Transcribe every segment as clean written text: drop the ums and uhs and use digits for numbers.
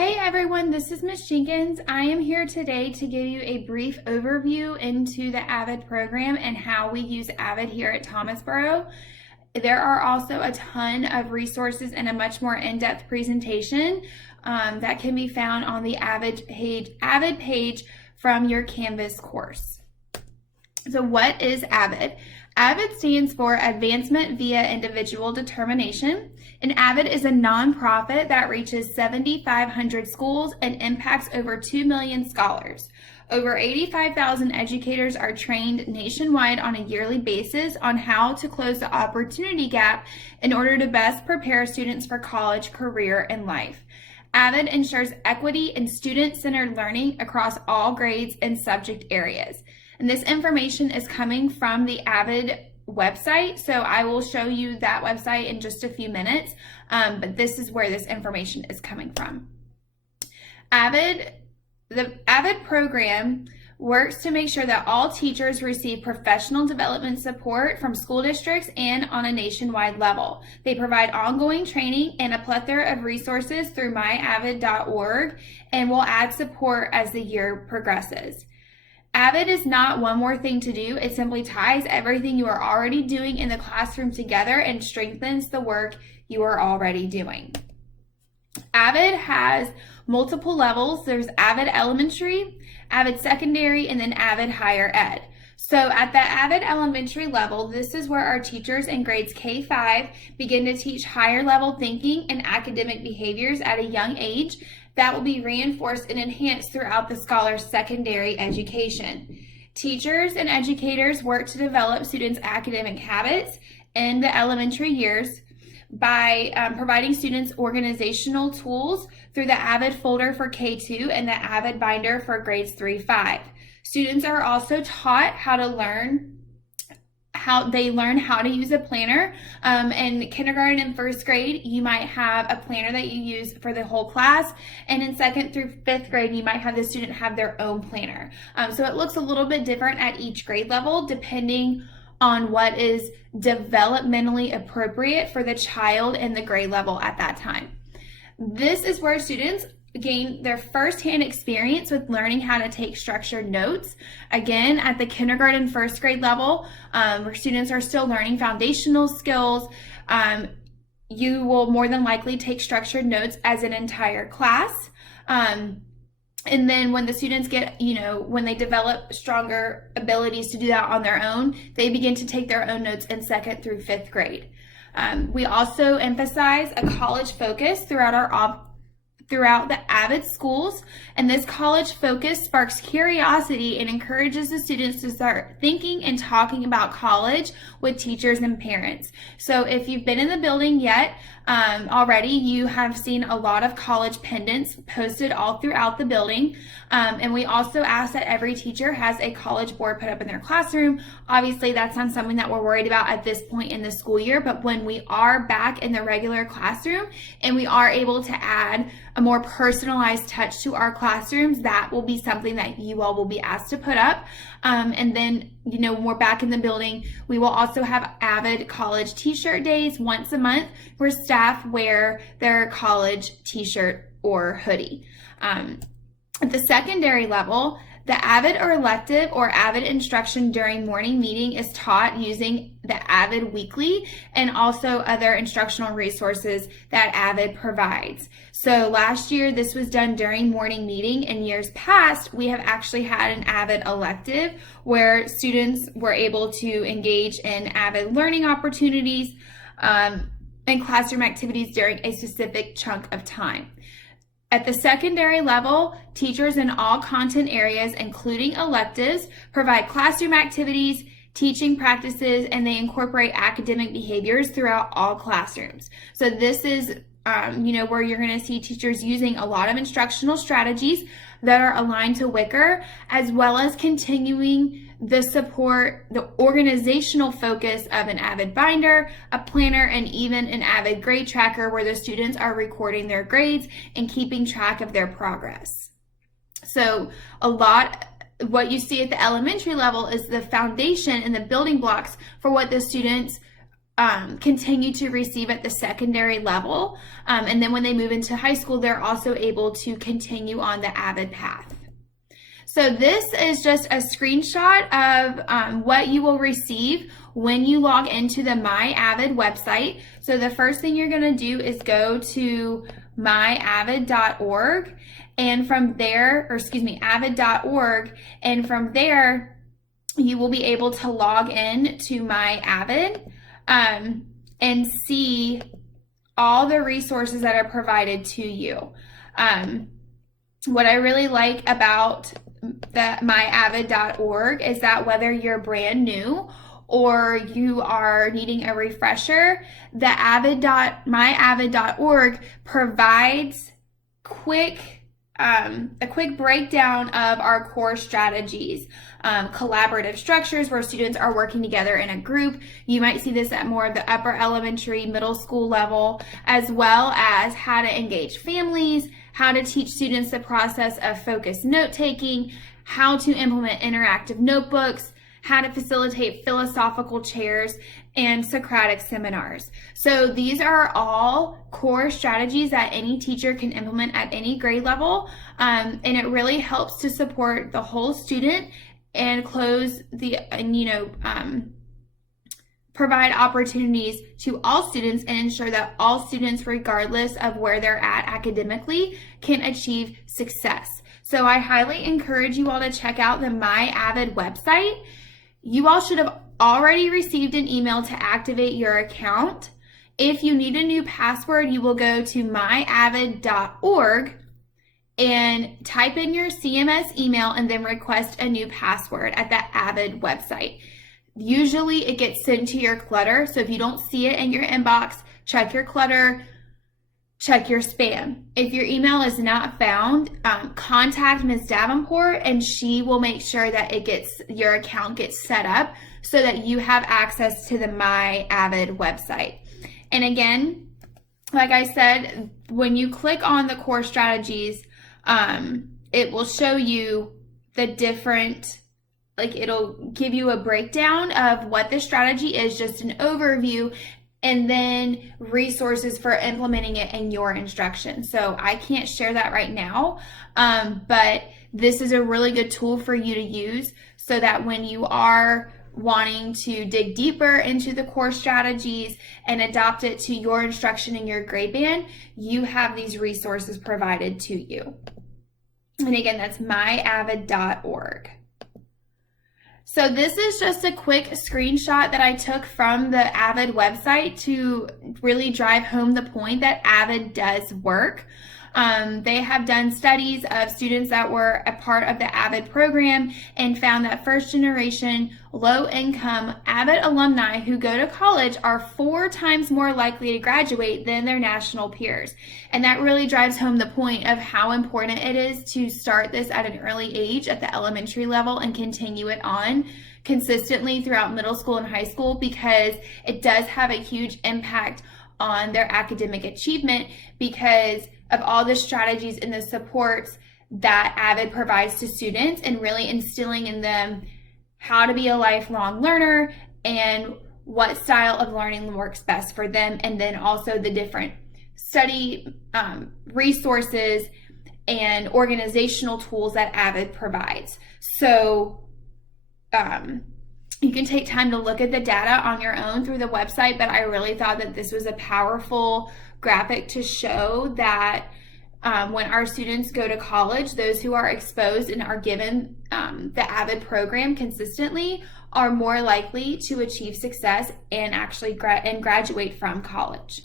Hey everyone, this is Miss Jenkins. I am here today to give you a brief overview into the AVID program and how we use AVID here at Thomasboro. There are also a ton of resources and a much more in-depth presentation that can be found on the AVID page from your Canvas course. So what is AVID? AVID stands for Advancement via Individual Determination, and AVID is a nonprofit that reaches 7,500 schools and impacts over 2 million scholars. Over 85,000 educators are trained nationwide on a yearly basis on how to close the opportunity gap in order to best prepare students for college, career, and life. AVID ensures equity and student-centered learning across all grades and subject areas. And this information is coming from the AVID website, so I will show you that website in just a few minutes, but this is where this information is coming from. The AVID program works to make sure that all teachers receive professional development support from school districts and on a nationwide level. They provide ongoing training and a plethora of resources through myavid.org and will add support as the year progresses. AVID is not one more thing to do. It simply ties everything you are already doing in the classroom together and strengthens the work you are already doing. AVID has multiple levels. There's AVID Elementary, AVID Secondary, and then AVID Higher Ed. So at the AVID Elementary level, this is where our teachers in grades K-5 begin to teach higher level thinking and academic behaviors at a young age that will be reinforced and enhanced throughout the scholar's secondary education. Teachers and educators work to develop students' academic habits in the elementary years by providing students organizational tools through the AVID folder for K2 and the AVID binder for grades 3-5. Students are also taught how to learn how to use a planner. In kindergarten and first grade, you might have a planner that you use for the whole class, and in second through fifth grade, you might have the student have their own planner. So it looks a little bit different at each grade level depending on what is developmentally appropriate for the child and the grade level at that time. This is where students gain their first-hand experience with learning how to take structured notes. Again, at the kindergarten, first grade level, where students are still learning foundational skills, you will more than likely take structured notes as an entire class. And then when the students get, when they develop stronger abilities to do that on their own, they begin to take their own notes in second through fifth grade. We also emphasize a college focus throughout the AVID schools, and this college focus sparks curiosity and encourages the students to start thinking and talking about college with teachers and parents. So if you've been in the building yet, already, you have seen a lot of college pendants posted all throughout the building, and we also ask that every teacher has a college board put up in their classroom. Obviously, that's not something that we're worried about at this point in the school year, but when we are back in the regular classroom and we are able to add a more personalized touch to our classrooms, that will be something that you all will be asked to put up. And then, when we're back in the building, we will also have AVID college t-shirt days once a month where staff wear their college t-shirt or hoodie. At the secondary level, the AVID or elective or AVID instruction during morning meeting is taught using the AVID Weekly and also other instructional resources that AVID provides. So last year, this was done during morning meeting. In years past, we have actually had an AVID elective where students were able to engage in AVID learning opportunities and classroom activities during a specific chunk of time. At the secondary level, teachers in all content areas, including electives, provide classroom activities, teaching practices, and they incorporate academic behaviors throughout all classrooms. So this is, where you're going to see teachers using a lot of instructional strategies that are aligned to Wicker, as well as continuing the support, the organizational focus of an AVID binder, a planner, and even an AVID grade tracker where the students are recording their grades and keeping track of their progress. So what you see at the elementary level is the foundation and the building blocks for what the students continue to receive at the secondary level. And then when they move into high school, they're also able to continue on the AVID path. So this is just a screenshot of what you will receive when you log into the My AVID website. So the first thing you're going to do is go to myavid.org, and from there, avid.org, and from there you will be able to log in to My AVID and see all the resources that are provided to you. What I really like about the myavid.org is that whether you're brand new or you are needing a refresher, the myavid.org provides a quick breakdown of our core strategies, collaborative structures where students are working together in a group. You might see this at more of the upper elementary, middle school level, as well as how to engage families, how to teach students the process of focused note-taking, how to implement interactive notebooks, how to facilitate philosophical chairs, and Socratic seminars. So these are all core strategies that any teacher can implement at any grade level, and it really helps to support the whole student and provide opportunities to all students and ensure that all students, regardless of where they're at academically, can achieve success. So I highly encourage you all to check out the My AVID website. You all should have already received an email to activate your account. If you need a new password, you will go to myavid.org and type in your CMS email and then request a new password at the AVID website. Usually it gets sent to your clutter, so if you don't see it in your inbox, check your clutter, check your spam. If your email is not found, contact Ms. Davenport and she will make sure that your account gets set up so that you have access to the My AVID website. And again, like I said, when you click on the core strategies, it will show you the different, it'll give you a breakdown of what the strategy is, just an overview, and then resources for implementing it in your instruction. So I can't share that right now, but this is a really good tool for you to use so that when you are wanting to dig deeper into the core strategies and adopt it to your instruction in your grade band, you have these resources provided to you. And again, that's myavid.org. So this is just a quick screenshot that I took from the AVID website to really drive home the point that AVID does work. They have done studies of students that were a part of the AVID program and found that first generation, low income AVID alumni who go to college are 4 times more likely to graduate than their national peers. And that really drives home the point of how important it is to start this at an early age at the elementary level and continue it on consistently throughout middle school and high school, because it does have a huge impact on their academic achievement because of all the strategies and the supports that AVID provides to students and really instilling in them how to be a lifelong learner and what style of learning works best for them, and then also the different study resources and organizational tools that AVID provides. So you can take time to look at the data on your own through the website, but I really thought that this was a powerful graphic to show that when our students go to college, those who are exposed and are given the AVID program consistently are more likely to achieve success and actually graduate from college.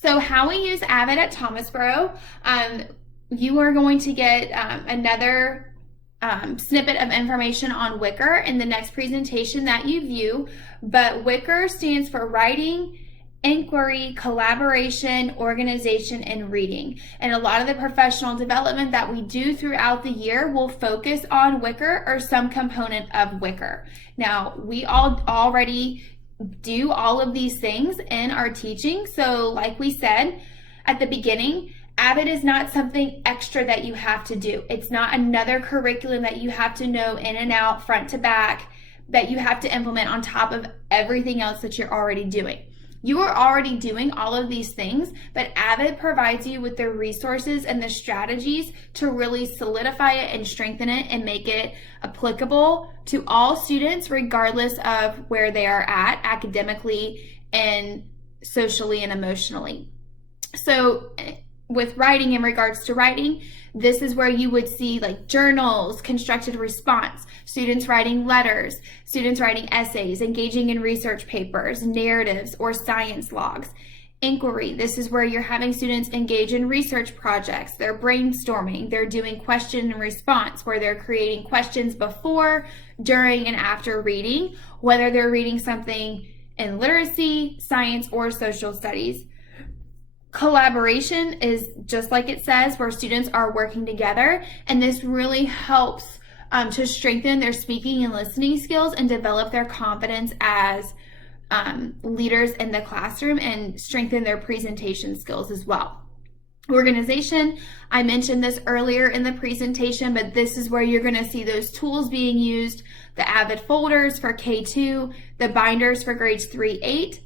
So how we use AVID at Thomasboro, you are going to get another snippet of information on Wicker in the next presentation that you view, but Wicker stands for Writing, Inquiry, Collaboration, Organization, and Reading. And a lot of the professional development that we do throughout the year will focus on Wicker or some component of Wicker. Now, we all already do all of these things in our teaching, so like we said at the beginning, AVID is not something extra that you have to do. It's not another curriculum that you have to know in and out, front to back, that you have to implement on top of everything else that you're already doing. You are already doing all of these things, but AVID provides you with the resources and the strategies to really solidify it and strengthen it and make it applicable to all students, regardless of where they are at academically and socially and emotionally. So with writing, in regards to writing, this is where you would see like journals, constructed response, students writing letters, students writing essays, engaging in research papers, narratives, or science logs. Inquiry, this is where you're having students engage in research projects, they're brainstorming, they're doing question and response, where they're creating questions before, during, and after reading, whether they're reading something in literacy, science, or social studies. Collaboration is just like it says, where students are working together, and this really helps to strengthen their speaking and listening skills and develop their confidence as leaders in the classroom and strengthen their presentation skills as well. Organization, I mentioned this earlier in the presentation, but this is where you're going to see those tools being used, the AVID folders for K2, the binders for grades 3-8.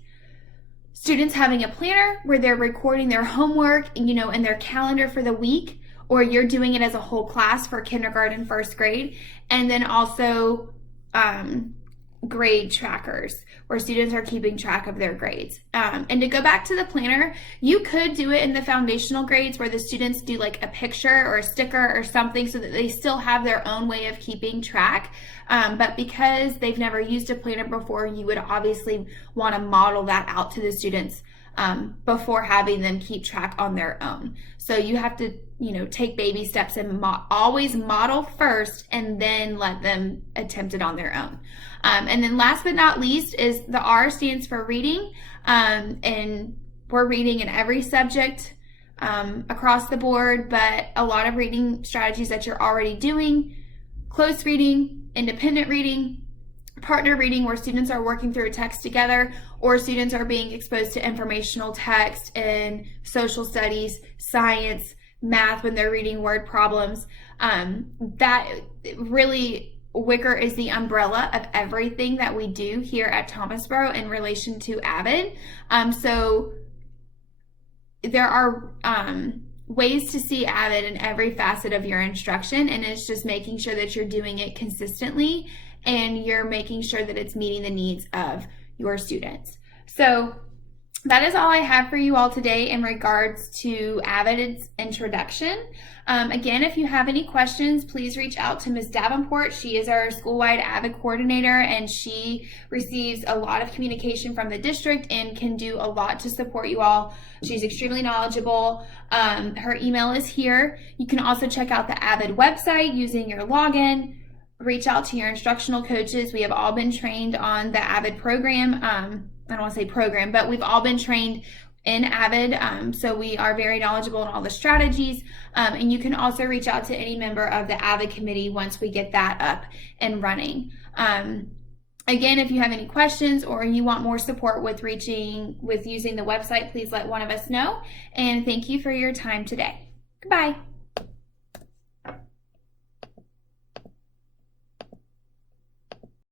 Students having a planner where they're recording their homework, and in their calendar for the week, or you're doing it as a whole class for kindergarten, first grade, and then also grade trackers where students are keeping track of their grades. And to go back to the planner, you could do it in the foundational grades where the students do like a picture or a sticker or something so that they still have their own way of keeping track. But because they've never used a planner before, you would obviously want to model that out to the students before having them keep track on their own. So you have to, take baby steps and always model first and then let them attempt it on their own. And then last but not least is the R stands for reading. And we're reading in every subject across the board, but a lot of reading strategies that you're already doing: close reading, independent reading, partner reading, where students are working through a text together, or students are being exposed to informational text in social studies, science, math when they're reading word problems. That really, Wicker is the umbrella of everything that we do here at Thomasboro in relation to AVID. So there are ways to see AVID in every facet of your instruction, and it's just making sure that you're doing it consistently and you're making sure that it's meeting the needs of your students. So that is all I have for you all today in regards to AVID's introduction. Again, if you have any questions, please reach out to Ms. Davenport. She is our school-wide AVID coordinator, and she receives a lot of communication from the district and can do a lot to support you all. She's extremely knowledgeable. Her email is here. You can also check out the AVID website using your login. Reach out to your instructional coaches. We have all been trained on the AVID program. I don't want to say program, but we've all been trained in AVID, so we are very knowledgeable in all the strategies. And you can also reach out to any member of the AVID committee once we get that up and running. Again, if you have any questions or you want more support with using the website, please let one of us know. And thank you for your time today. Goodbye.